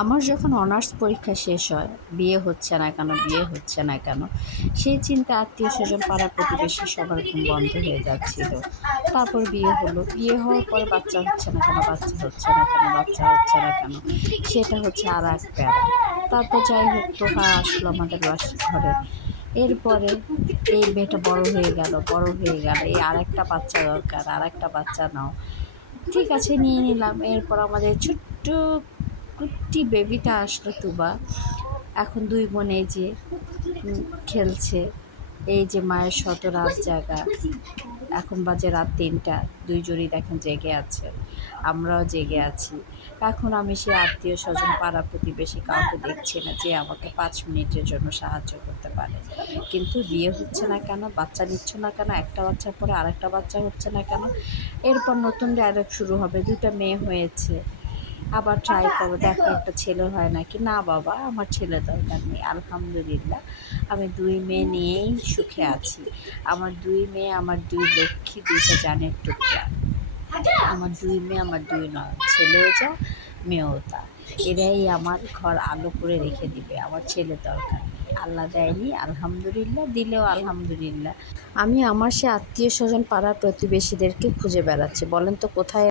আমার যখন অনার্স পরীক্ষা শেষ হয়, বিয়ে হচ্ছে না কেন, বিয়ে হচ্ছে না কেন, সেই চিন্তা আত্মীয় স্বজন পাড়া প্রতিবেশী সবার ঘুম বন্ধ হয়ে যাচ্ছিল। তারপর বিয়ে হলো। বিয়ে হওয়ার পর বাচ্চা হচ্ছে না কেন, বাচ্চা হচ্ছে না কেন, বাচ্চা হচ্ছে না কেন, সেটা হচ্ছে আর এক প্যারা। তারপর যাই হোক, তোহা আসলো আমাদের বাস ঘরে এরপরে এই মেয়েটা বড় হয়ে গেল, বড় হয়ে গেল। এই আরেকটা বাচ্চা দরকার আর একটা বাচ্চা নাও। ঠিক আছে, নিয়ে নিলাম। এরপর আমাদের ছোট্ট কুট্টি বেবিটা আসলো তুবা। এখন দুই বোন যে খেলছে। এই যে মায়ের শত রাত জাগা এখন বাজে রাত তিনটা। দুইজনই দেখেন জেগে আছে। আমরাও জেগে আছি। এখন আমি সে আত্মীয় স্বজন পাড়া প্রতিবেশী কাউকে দেখছি না যে আমাকে পাঁচ মিনিটের জন্য সাহায্য করতে পারে। কিন্তু বিয়ে হচ্ছে না কেন? বাচ্চা নিচ্ছে না কেন? একটা বাচ্চার পরে আরেকটা বাচ্চা হচ্ছে না কেন? এরপর নতুন ডায়লগ শুরু হবে। দুটা মেয়ে হয়েছে। আবার ট্রাই করো দেখো একটা ছেলে হয় নাকি? না বাবা আমার ছেলে দরকার নেই আলহামদুলিল্লাহ। আমি দুই মেয়ে নিয়েই সুখে আছি। আমার দুই মেয়ে আমার দুই লক্ষ্মী দুইটা জানের টুকরা। আমার দুই মেয়ে আমার দুই নয়। ছেলেও যা মেয়েও তা। এরাই আমার ঘর আলো করে রেখে দিবে। আমার ছেলে দরকার নেই। আল্লাহ দেয়নি আলহামদুলিল্লাহ দিলেও আলহামদুলিল্লাহ। আমি আমার সে আত্মীয় স্বজন পাড়ার প্রতিবেশীদেরকে খুঁজে বেড়াচ্ছি। বলেন তো কোথায়